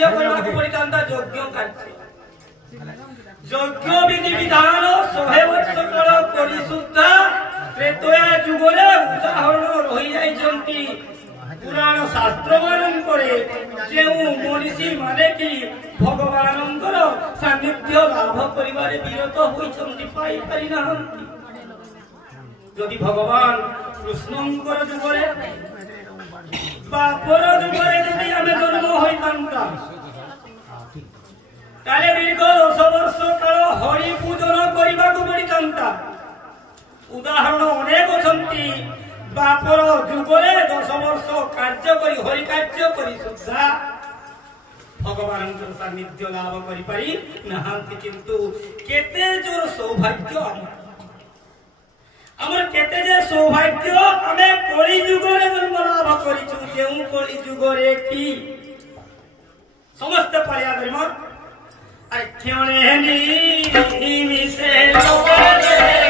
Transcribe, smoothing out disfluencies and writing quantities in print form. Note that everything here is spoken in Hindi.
कार्य करने को पड़ी था योग्य कार्य योग्य विधि विधान 100 वर्ष कल परिशुद्धा त्रेतया जुगरे उदाहरण रही जाइछंती पुराण शास्त्र मान करे जेउ मनीषी माने कि भगवानंकर सान्निध्य लाभ करिबारे विरत होइछंती पाई पारि नाहंती यदि भगवान कृष्णंकर जुगरे बापर जुगरे यदि आमे जन्म होइतांता ताले दीर्घ 10 वर्ष काल हरि पूजन करने को पड़ता उदाहरण अनेक अछंती बापर जुगरे 10 वर्ष कार्य करी हरि कार्य करी सुद्धा भगवान सान्निध्य लाभ करि पारि नाहंती किंतु केते जोर सौभाग्य हमर केते जे सौभाग्य आमे कली जुगरे जन्म लाभ करिछु जेउ कली जुगरे की समस्त पाया धर्म अक्षणे नी मिसे लोके